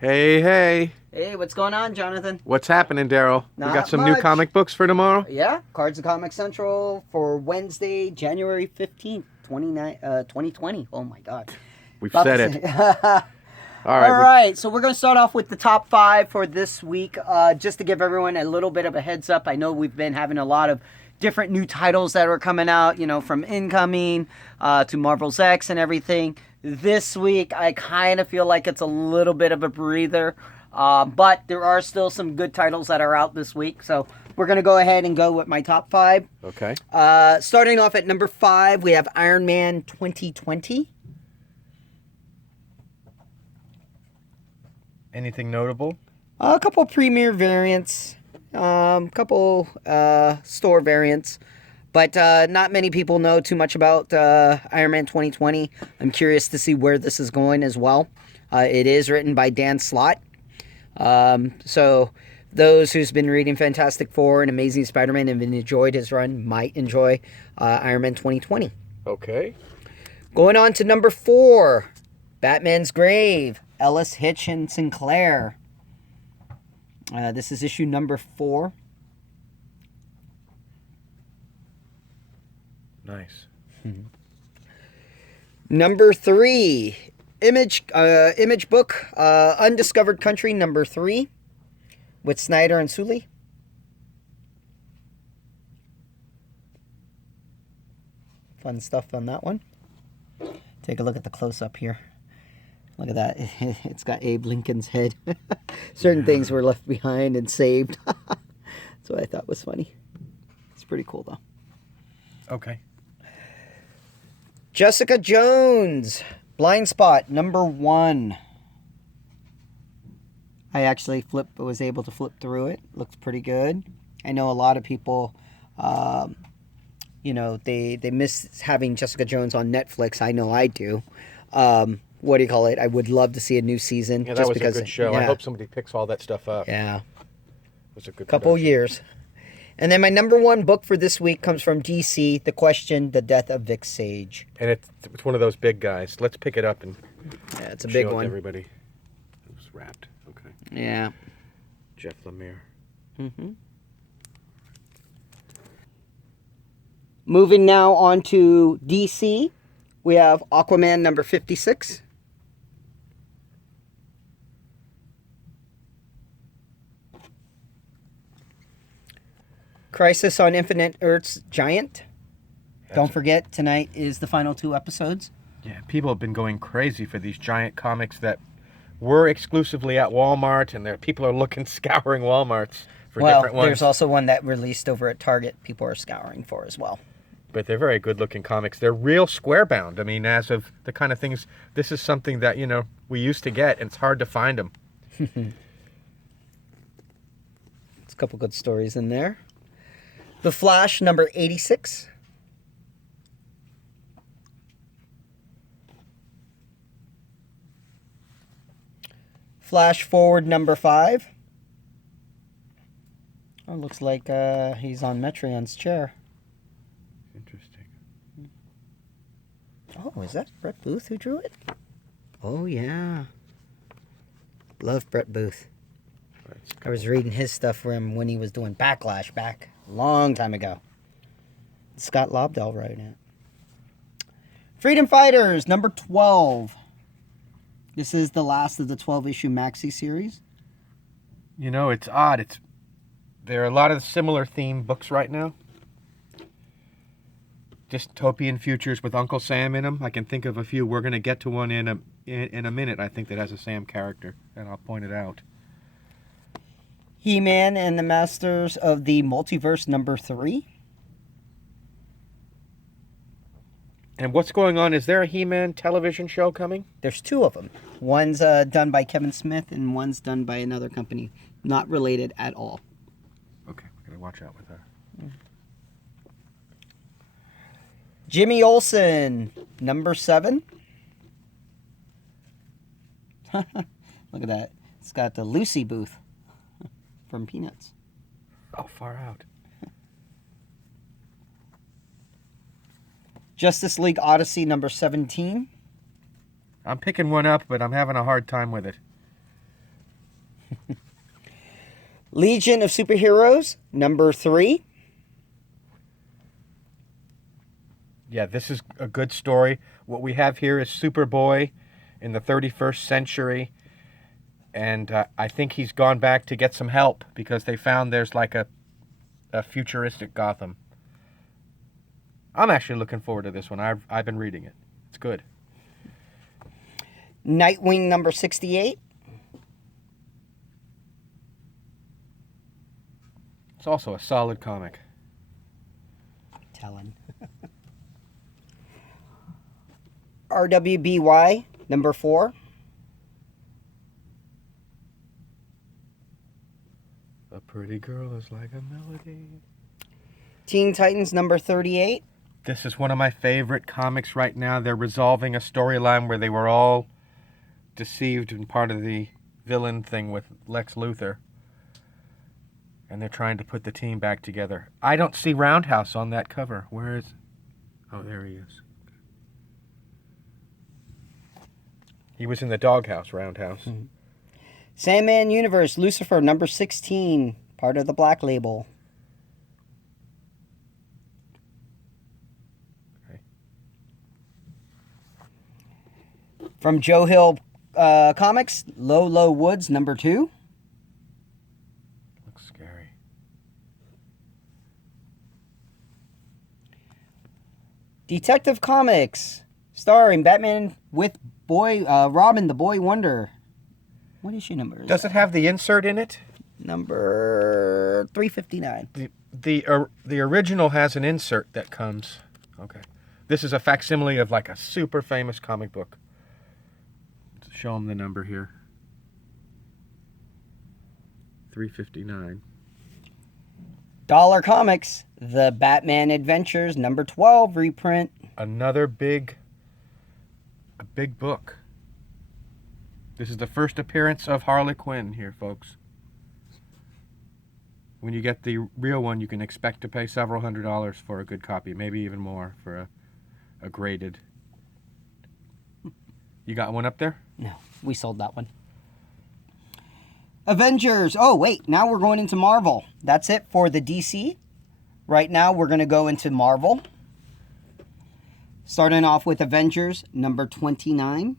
Hey, hey. Hey, what's going on, Jonathan? What's happening, Daryl? We Not got some new much. comic books for tomorrow? Yeah, Cards and Comic Central for Wednesday, January 15th, 2020. Oh my God. We've About said to it. say- All All right. right, so we're going to start off with the top five for this week. Just to give everyone a little bit of a heads up, I know we've been having a lot of different new titles that are coming out, from Incoming to Marvel's X and everything. This week, I kind of feel like it's a little bit of a breather, but there are still some good titles that are out this week. So we're going to go ahead and go with my top five. Okay. Starting off at number 5, we have Iron Man 2020. Anything notable? A couple premiere variants, couple store variants, but not many people know too much about Iron Man 2020. I'm curious to see where this is going as well. It is written by Dan Slott. So those who's been reading Fantastic Four and Amazing Spider-Man and have enjoyed his run might enjoy Iron Man 2020. Okay. Going on to number 4, Batman's Grave, Ellis Hitch and Sinclair. This is issue number 4. Nice. Number 3, Image book, Undiscovered Country number 3, with Snyder and Sully. Fun stuff on that one. Take a look at the close-up here. Look at that. It's got Abe Lincoln's head. Certain things were left behind and saved. That's what I thought was funny. It's pretty cool, though. Okay. Jessica Jones, Blind Spot, number 1. I actually was able to flip through it. Looks pretty good. I know a lot of people, they miss having Jessica Jones on Netflix. I know I do. What do you call it? I would love to see a new season. Yeah, that was a good show. Yeah, I hope somebody picks all that stuff up. yeah. It was a good Couple production. years. And then my number 1 book for this week comes from DC, The Question, The Death of Vic Sage. And it's one of those big guys. Let's pick it up and Yeah, it's a show big it to one. everybody. It was wrapped. Okay. Yeah. Jeff Lemire. Mm-hmm. Moving now on to DC, we have Aquaman number 56. Crisis on Infinite Earths Giant. Don't forget, tonight is the final 2 episodes. Yeah, people have been going crazy for these giant comics that were exclusively at Walmart, and people are looking, scouring Walmarts for different ones. There's also one that released over at Target people are scouring for as well. But they're very good-looking comics. They're real square-bound. I mean, as of the kind of things, this is something that, we used to get, and it's hard to find them. There's a couple good stories in there. The Flash, number 86. Flash Forward, number 5. Oh, looks like he's on Metrion's chair. Interesting. Oh, is that Brett Booth who drew it? Oh, yeah. Love Brett Booth. I was reading his stuff for him when he was doing Backlash back a long time ago. Scott Lobdell wrote it. Freedom Fighters, number 12. This is the last of the 12-issue maxi series. It's odd. There are a lot of similar theme books right now. Dystopian futures with Uncle Sam in them. I can think of a few. We're going to get to one in a minute, I think, that has a Sam character, and I'll point it out. He-Man and the Masters of the Multiverse, number 3. And what's going on? Is there a He-Man television show coming? There's 2 of them. One's done by Kevin Smith and one's done by another company. Not related at all. Okay, we gotta watch out with that. Jimmy Olsen, number 7. Look at that. It's got the Lucy Booth from Peanuts. Oh, far out. Justice League Odyssey number 17. I'm picking one up, but I'm having a hard time with it. Legion of Superheroes, number 3. Yeah, this is a good story. What we have here is Superboy in the 31st century. And I think he's gone back to get some help because they found there's like a futuristic Gotham. I'm actually looking forward to this one. I've been reading it. It's good. Nightwing, number 68. It's also a solid comic. Telling. RWBY, number 4. A pretty girl is like a melody. Teen Titans, number 38. This is one of my favorite comics right now. They're resolving a storyline where they were all deceived in part of the villain thing with Lex Luthor. And they're trying to put the team back together. I don't see Roundhouse on that cover. Where is... Oh, there he is. He was in the Doghouse, Roundhouse. Mm-hmm. Sandman Universe, Lucifer, number 16. Part of the Black Label. Okay. From Joe Hill Comics, Low Low Woods, number 2. Looks scary. Detective Comics, starring Batman with Robin the Boy Wonder. What issue number is Does it have the insert in it? Number 359. The original has an insert that comes. Okay. This is a facsimile of like a super famous comic book. Show them the number here. 359. Dollar Comics, The Batman Adventures, number 12 reprint. Another a big book. This is the first appearance of Harley Quinn here, folks. When you get the real one, you can expect to pay several $100s for a good copy, maybe even more for a graded. You got one up there? No, we sold that one. Avengers. Oh, wait. Now we're going into Marvel. That's it for the DC. Right now, we're going to go into Marvel. Starting off with Avengers, number 29.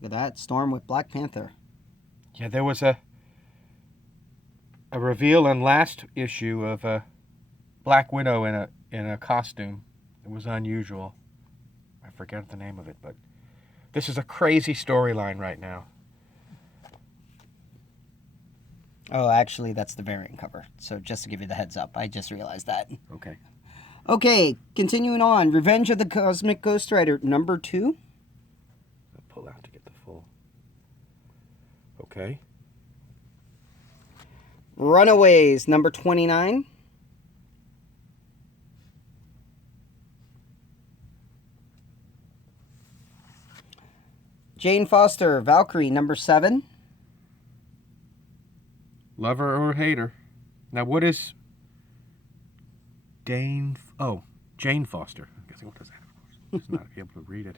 Look at that. Storm with Black Panther. Yeah, there was a reveal in last issue of a Black Widow in a costume. It was unusual. I forget the name of it, but this is a crazy storyline right now. Oh, actually, that's the variant cover. So just to give you the heads up, I just realized that. Okay. Okay, continuing on. Revenge of the Cosmic Ghost Rider, number 2. I'll pull out to get the full. Okay. Runaways, number 29. Jane Foster, Valkyrie, number 7. Lover or hater. Now, what is Jane Foster. I'm guessing what does that, of course. Just not able to read it.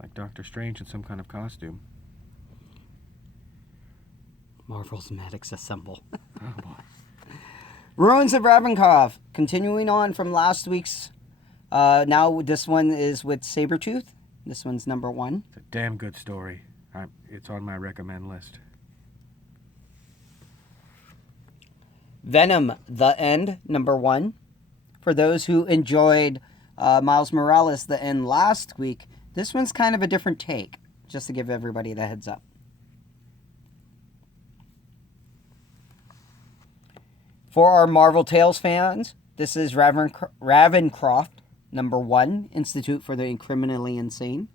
Like Doctor Strange in some kind of costume. Marvel's Maddox Assemble. Oh, boy. Ruins of Ravencroft. Continuing on from last week's. Now this one is with Sabretooth. This one's number 1. It's a damn good story. It's on my recommend list. Venom, The End, number 1. For those who enjoyed Miles Morales, The End last week, this one's kind of a different take, just to give everybody the heads up. For our Marvel Tales fans, this is Ravencroft, number 1, Institute for the Criminally Insane.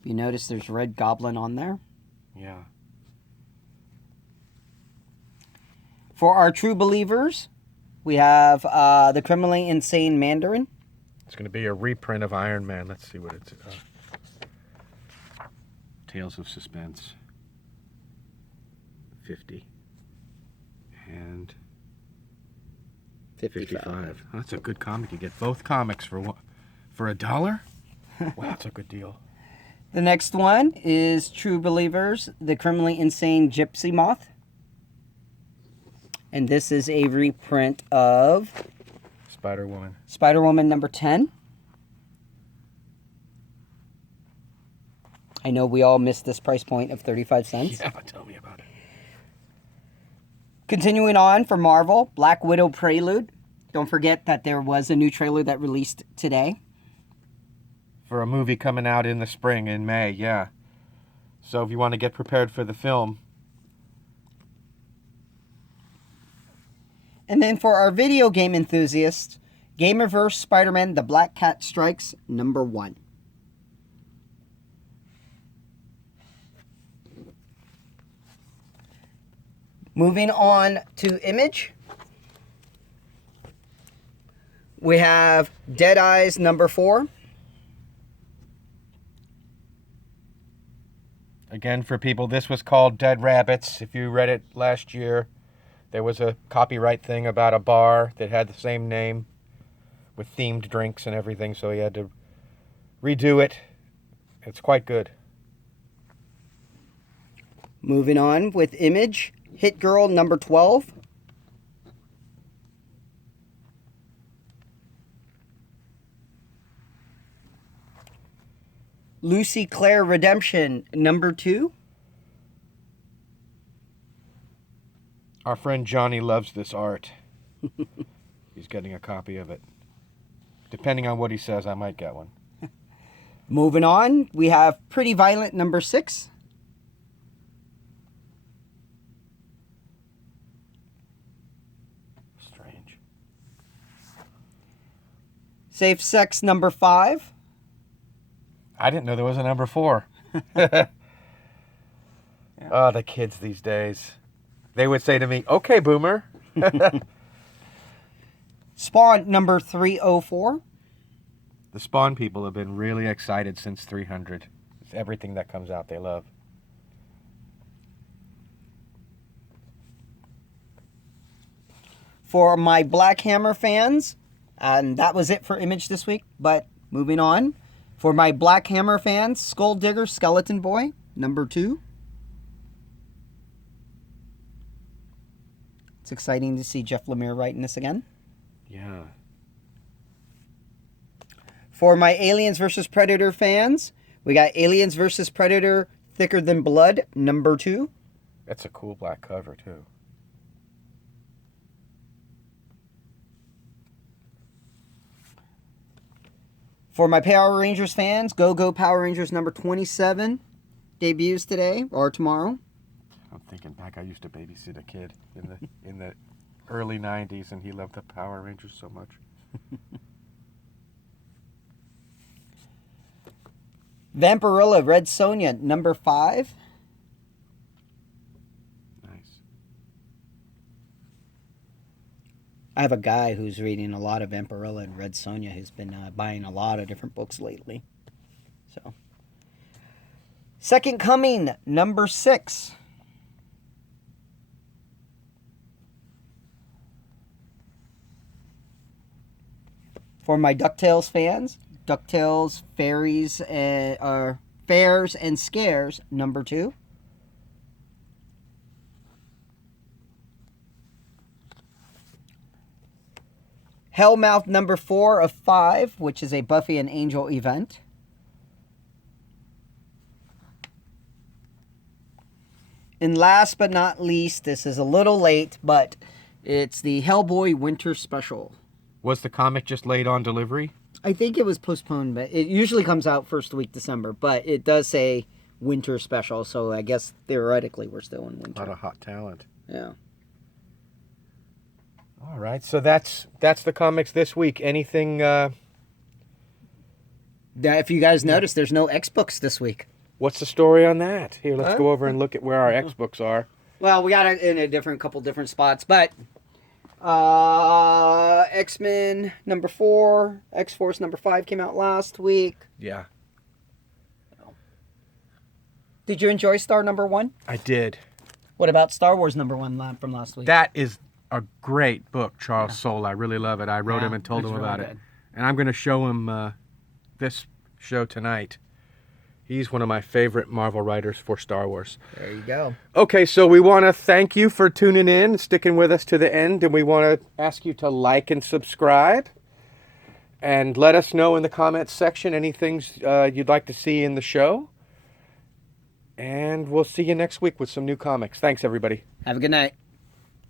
If you notice, there's Red Goblin on there. Yeah. For our true believers, we have the Criminally Insane Mandarin. It's going to be a reprint of Iron Man. Let's see what it's... Tales of Suspense. 50. And... 55. Oh, that's a good comic. You get both comics for $1. Wow, that's a good deal. The next one is True Believers, the criminally insane gypsy moth. And this is a reprint of Spider-Woman. Spider-Woman number 10. I know we all missed this price point of 35 cents. Yeah, tell me about it. Continuing on for Marvel, Black Widow Prelude. Don't forget that there was a new trailer that released today. For a movie coming out in the spring, in May, yeah. So if you want to get prepared for the film. And then for our video game enthusiasts, Gamerverse Spider-Man The Black Cat Strikes number 1. Moving on to Image. We have Dead Eyes number 4. Again, for people, this was called Dead Rabbits. If you read it last year, there was a copyright thing about a bar that had the same name with themed drinks and everything, so he had to redo it. It's quite good. Moving on with Image, Hit Girl number 12. Lucy Claire Redemption number 2. Our friend Johnny loves this art. He's getting a copy of it. Depending on what he says, I might get one. Moving on, we have Pretty Violent number 6. Strange. Safe Sex number 5. I didn't know there was a number 4. Oh, the kids these days. They would say to me, "Okay, boomer." Spawn number 304. The Spawn people have been really excited since 300. It's everything that comes out they love. For my Black Hammer fans, and that was it for Image this week, but moving on. For my Black Hammer fans, Skull Digger Skeleton Boy number 2. It's exciting to see Jeff Lemire writing this again. Yeah. For my Aliens vs. Predator fans, we got Aliens vs. Predator Thicker Than Blood number 2. That's a cool black cover, too. For my Power Rangers fans, Go Go Power Rangers number 27 debuts today or tomorrow. I'm thinking back, I used to babysit a kid in the early 90s, and he loved the Power Rangers so much. Vampirilla Red Sonja number 5. Nice. I have a guy who's reading a lot of Vampirilla and Red Sonja who's been buying a lot of different books lately. So, Second Coming number 6. For my DuckTales fans, DuckTales Fairies Fairs and Scares number 2. Hellmouth number 4 of 5, which is a Buffy and Angel event. And last but not least, this is a little late, but it's the Hellboy Winter Special. Was the comic just late on delivery? I think it was postponed, but it usually comes out first week December, but it does say Winter Special, so I guess theoretically we're still in A winter. lot of hot talent. Yeah. All right, so that's the comics this week. Anything? Now, if you guys notice, there's no X-Books this week. What's the story on that? Here, let's Huh? go over and look at where our X-Books are. Well, we got it in a couple different spots, but X-Men number 4, X-Force number 5 came out last week. Yeah, Did you enjoy Star number 1? I did. What about Star Wars number 1 from last week? That is a great book, Charles Soule. I really love it. I wrote him and told it's him really about it. good. And I'm going to show him this show tonight. He's one of my favorite Marvel writers for Star Wars. There you go. Okay, so we want to thank you for tuning in, sticking with us to the end, and we want to ask you to like and subscribe. And let us know in the comments section any things you'd like to see in the show. And we'll see you next week with some new comics. Thanks, everybody. Have a good night.